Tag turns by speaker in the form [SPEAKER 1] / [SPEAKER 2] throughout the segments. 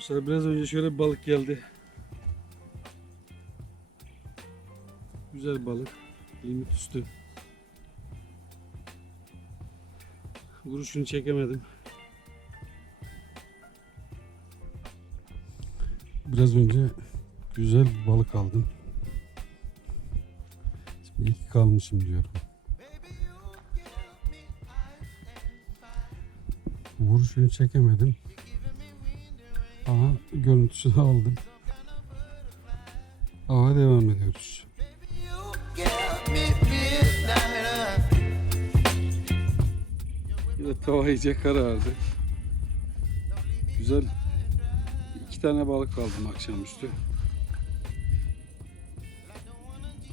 [SPEAKER 1] Dostlar biraz önce şöyle bir balık geldi. Güzel balık. Limit üstü. Vuruşunu çekemedim. Biraz önce güzel bir balık aldım. Şimdi iki kalmışım diyorum. Vuruşunu çekemedim. Ama görüntüsünü aldım. Hava devam ediyoruz. Yine tava iyice karardı. Güzel. iki tane balık aldım akşamüstü.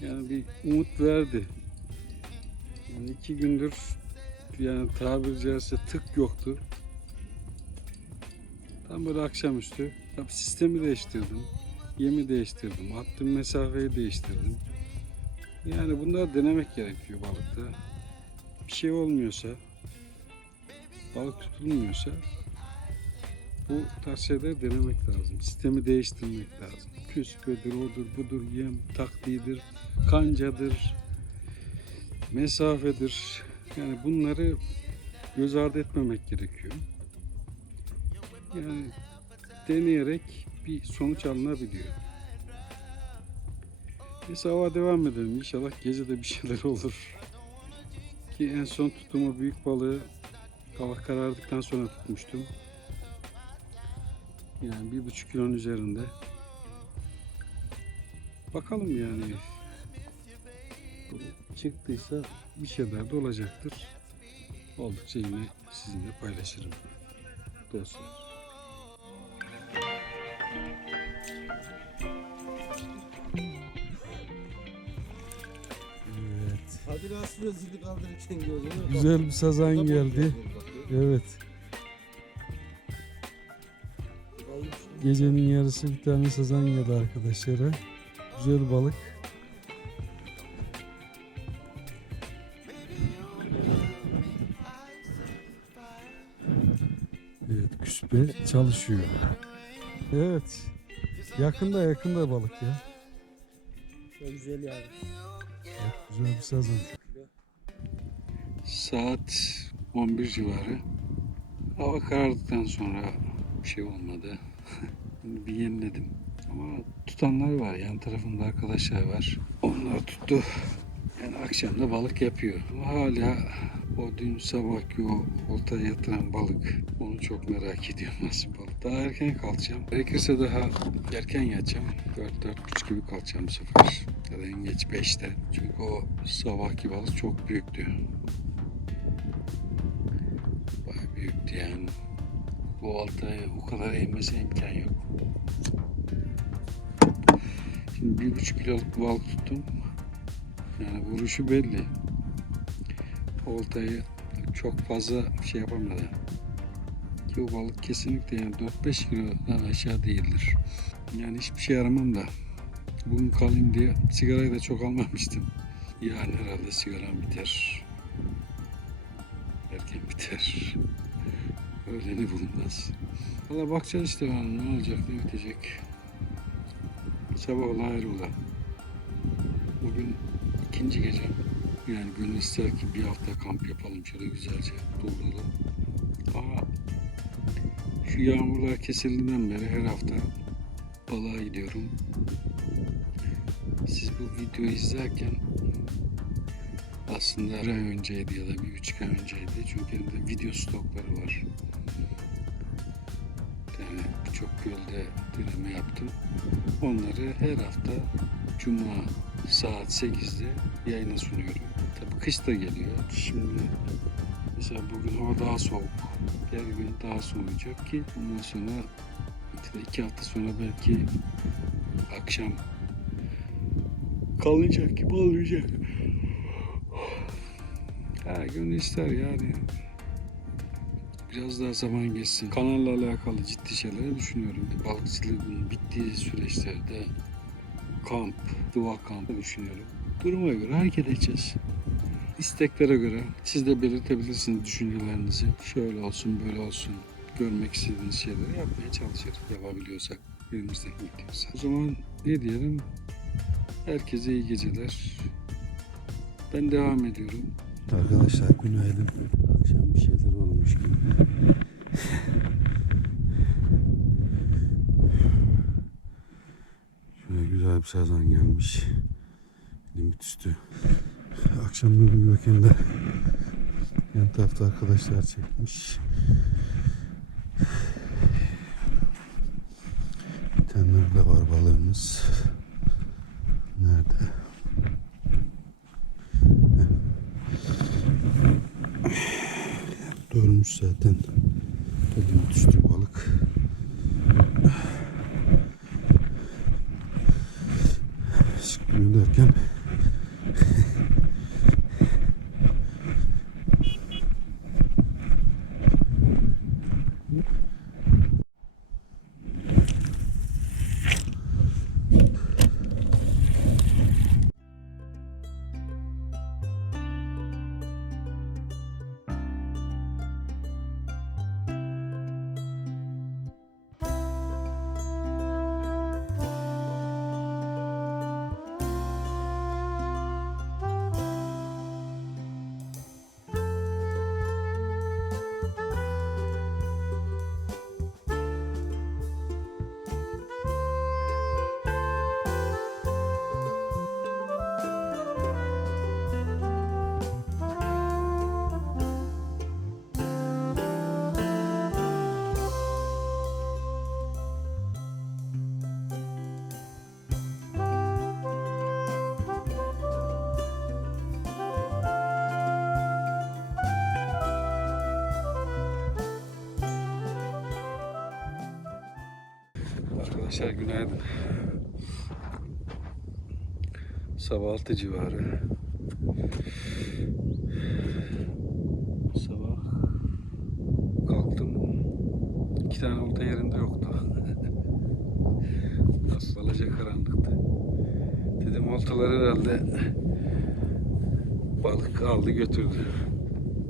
[SPEAKER 1] Yani bir umut verdi. Yani iki gündür yani tabiri caizse tık yoktu. Tam böyle akşamüstü. Tabi sistemi değiştirdim. Yemi değiştirdim. Attığım mesafeyi değiştirdim. Yani bunları denemek gerekiyor balıkta. Bir şey olmuyorsa, balık tutulmuyorsa bu tarz şeyleri denemek lazım. Sistemi değiştirmek lazım. Küspedir, odur, budur, yem taktiğidir, kancadır, mesafedir. Yani bunları göz ardı etmemek gerekiyor. Yani deneyerek bir sonuç alınabiliyor. Neyse hava devam edelim. İnşallah gece de bir şeyler olur. Ki en son tuttuğum büyük balığı hava karardıktan sonra tutmuştum. Yani bir buçuk kilonun üzerinde. Bakalım yani. Çıktıysa bir şeyler de olacaktır. Oldukça yine sizinle paylaşırım. Dostlar.
[SPEAKER 2] Zili kaldırırken?
[SPEAKER 1] Güzel bir sazan geldi. Evet. Gecenin yarısı bir tane sazan geldi arkadaşlara. Güzel balık. Evet küspe çalışıyor. Evet. Yakında yakında balık ya.
[SPEAKER 2] Çok güzel yani.
[SPEAKER 1] Evet, güzel bir sazan. Saat 11 civarı. Hava karardıktan sonra bir şey olmadı. bir yeniledim. Ama tutanlar var. Yan tarafımda arkadaşlar var. Onlar tuttu. Yani akşam da balık yapıyor. Ama hala o dün sabahki o oltaya yatıran balık. Onu çok merak ediyorum nasıl balık. Daha erken kalkacağım. Gerekirse daha erken yatacağım. 4-4.30 gibi kalkacağım bu sefer. Ya da en geç 5'te. Çünkü o sabahki balık çok büyüktü. Büyüktü yani. Bu oltaya o kadar eğmesi imkan yok. Şimdi bir buçuk kiloluk balık tuttum. Yani vuruşu belli. Oltayı çok fazla şey yapamadı. Ki o balık kesinlikle yani 4-5 kilodan aşağı değildir. Yani hiçbir şey aramam da. Bugün kalayım diye sigarayı da çok almamıştım. Yani herhalde sigaram biter. Erken biter. Öğleni bulunmaz. Valla bakacağız işte ben ne olacak ne bitecek. Sabah ola ola. Bugün ikinci gecem. Yani gönül ister ki bir hafta kamp yapalım şöyle güzelce dolu. Ama şu yağmurlar kesildiğinden beri her hafta balığa gidiyorum. Siz bu videoyu izlerken aslında ay önceydi ya da bir buçuk ay önceydi. Çünkü elimde video stokları var. Yani birçok gölde deneme yaptım. Onları her hafta Cuma saat 8'de yayına sunuyorum. Tabii kış da geliyor. Şimdi mesela bugün hava daha soğuk. Her gün daha soğuyacak ki ondan sonra işte iki hafta sonra belki akşam kalacak gibi olmayacak. Ha gönül ister yani. Biraz daha zaman geçsin. Kanalla alakalı ciddi şeyleri düşünüyorum. Balıkçılığın bittiği süreçlerde kamp, dua kampı düşünüyorum. Duruma göre hareket edeceğiz. İsteklere göre siz de belirtebilirsiniz düşüncelerinizi. Şöyle olsun, böyle olsun görmek istediğiniz şeyleri yapmaya çalışırız. Yapabiliyorsak, elimizden gidiyorsa. O zaman ne diyelim? Herkese iyi geceler. Ben devam ediyorum.
[SPEAKER 3] Arkadaşlar günaydın. Akşam bir şeyler olmuş gibi. Şöyle güzel bir sazan gelmiş. Limit üstü. Akşam bir uyurken de yan tarafta arkadaşlar çekmiş. Bir tane burada var balığımız. Zaten.
[SPEAKER 1] Arkadaşlar günaydın. Sabah 6 civarı. Sabah kalktım. İki tane olta yerinde yoktu. Nasıl alacak karanlıktı. Dedim oltalar herhalde balık aldı götürdü.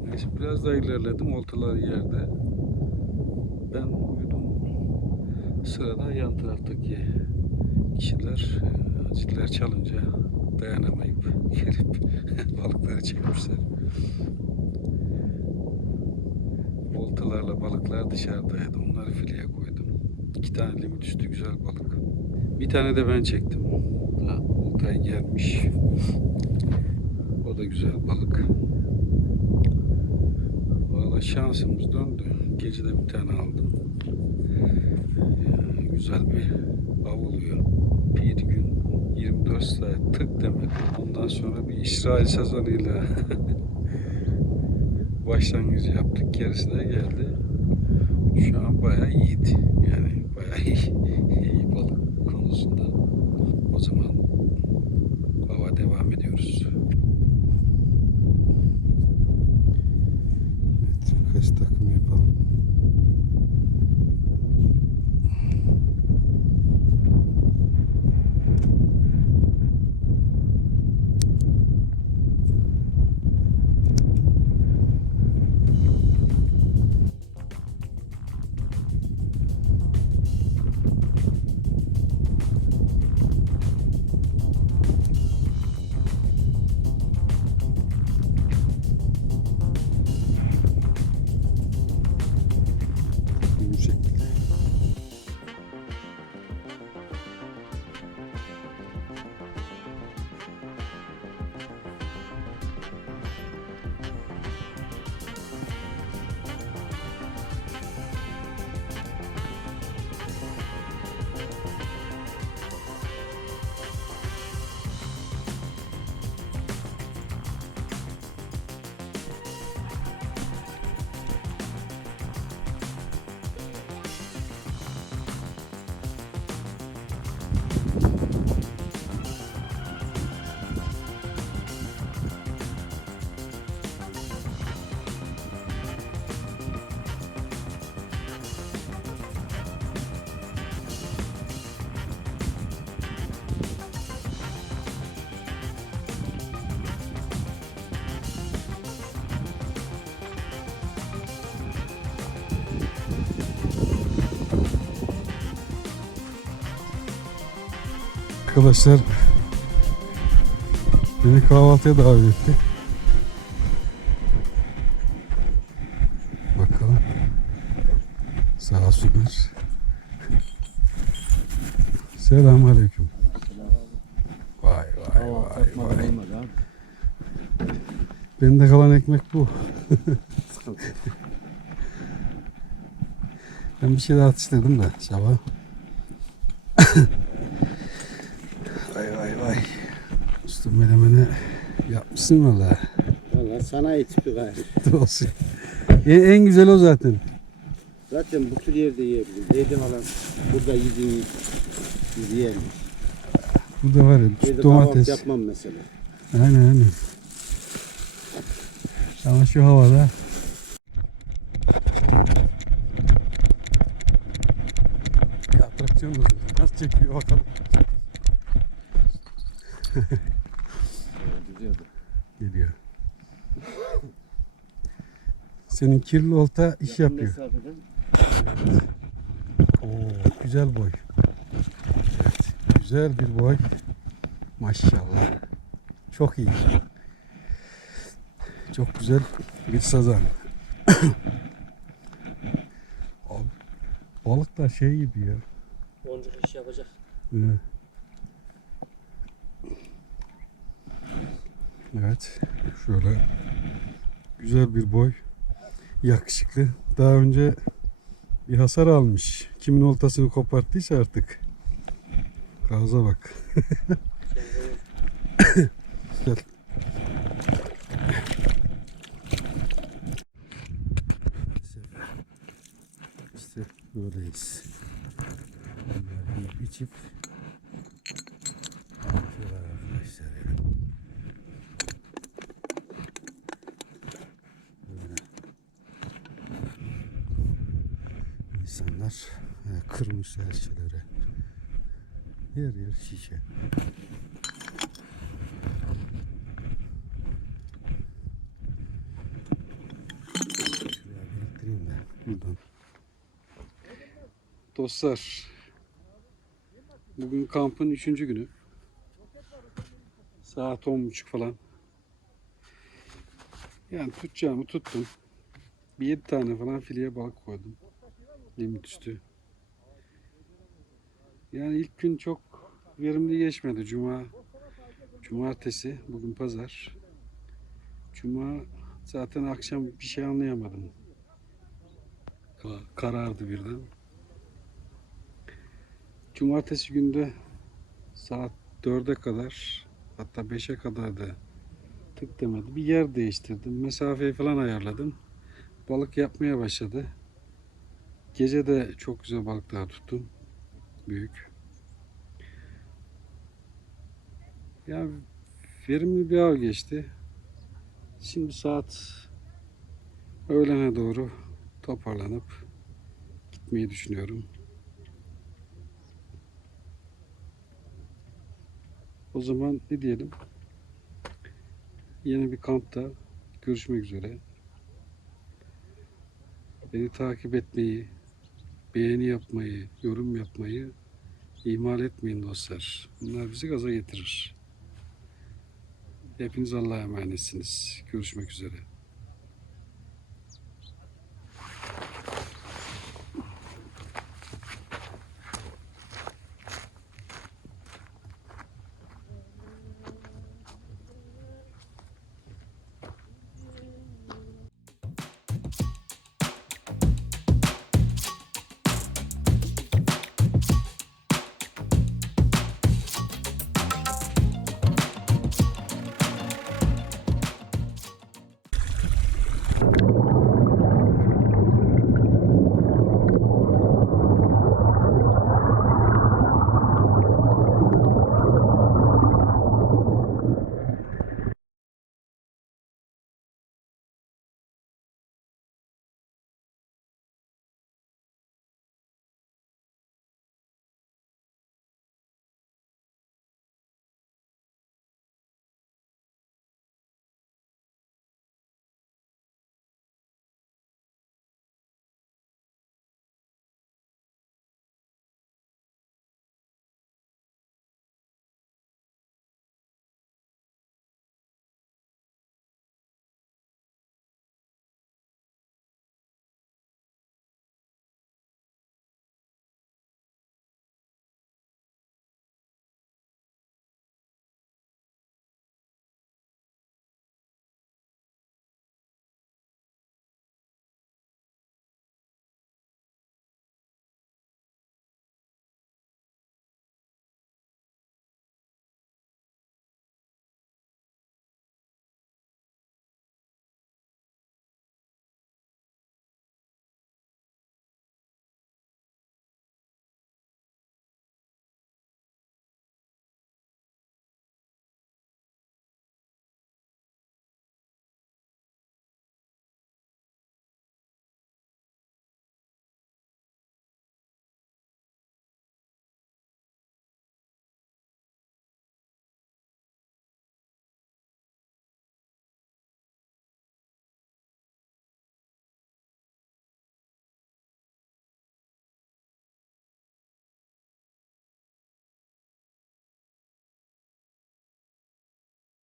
[SPEAKER 1] Neyse biraz daha ilerledim oltalar yerde. Ben. Sırada yan taraftaki kişiler e, ziller çalınca dayanamayıp gelip balıkları çekmişler. Oltalarla balıklar dışarıdaydı. Onları fileye koydum. İki tane limit üstü güzel balık. Bir tane de ben çektim. Da oltaya gelmiş. O da güzel balık. Valla şansımız döndü. Gecede bir tane aldım. Ee, güzel bir av oluyor. Bir gün 24 saat tık demek. Ondan sonra bir İsrail sazanıyla başlangıcı yaptık. Gerisi de geldi. Şu an bayağı iyiydi. Yani bayağı iyi, Arkadaşlar beni kahvaltıya davet etti. Bakalım. Sağ olsunlar. Selamun Aleyküm. Vay vay vay vay. Bende kalan ekmek bu. ben bir şey daha atıştırdım da sabah. vay vay vay. Usta menemeni yapmışsın valla.
[SPEAKER 2] Valla sanayi tipi gayrı.
[SPEAKER 1] Olsun. En, en güzel o zaten.
[SPEAKER 2] Zaten bu tür yerde yiyebilirim. Dedim alan burada yediğin yiyelim.
[SPEAKER 1] Bu da var ya
[SPEAKER 2] kahvaltı
[SPEAKER 1] domates.
[SPEAKER 2] yapmam mesela.
[SPEAKER 1] Aynen aynen. Ama şu havada atraksiyon? Nasıl çekiyor bakalım. Geliyor. Senin kirli olta iş
[SPEAKER 2] Yakın
[SPEAKER 1] yapıyor.
[SPEAKER 2] mesafeden
[SPEAKER 1] Oo, güzel boy. Evet, güzel bir boy. Maşallah. Çok iyi. Çok güzel bir sazan. Abi, balık da şey gibi ya.
[SPEAKER 2] boncuk iş yapacak.
[SPEAKER 1] Ee, Evet. Şöyle güzel bir boy. Yakışıklı. Daha önce bir hasar almış. Kimin oltasını koparttıysa artık. Gaza bak. Gel. İşte böyleyiz. Yiyip içip Şöyle arkadaşlar ya. Böyle. İnsanlar e, kırmış her şeyleri. Her yer şişe. Şuraya biriktireyim de buradan. Dostlar, bugün kampın üçüncü günü. Saat on buçuk falan. Yani tutacağımı tuttum. Bir yedi tane falan fileye balık koydum. Limit üstü. Yani ilk gün çok verimli geçmedi. Cuma, cumartesi, bugün pazar. Cuma zaten akşam bir şey anlayamadım. Ka- Karardı birden. Cumartesi günde saat 4'e kadar hatta 5'e kadar da tık demedi. Bir yer değiştirdim. Mesafeyi falan ayarladım. Balık yapmaya başladı. Gece de çok güzel balıklar tuttum. Büyük. Ya verimli bir av geçti. Şimdi saat öğlene doğru toparlanıp gitmeyi düşünüyorum. O zaman ne diyelim? Yeni bir kampta görüşmek üzere. Beni takip etmeyi, beğeni yapmayı, yorum yapmayı ihmal etmeyin dostlar. Bunlar bizi gaza getirir. Hepiniz Allah'a emanetsiniz. Görüşmek üzere.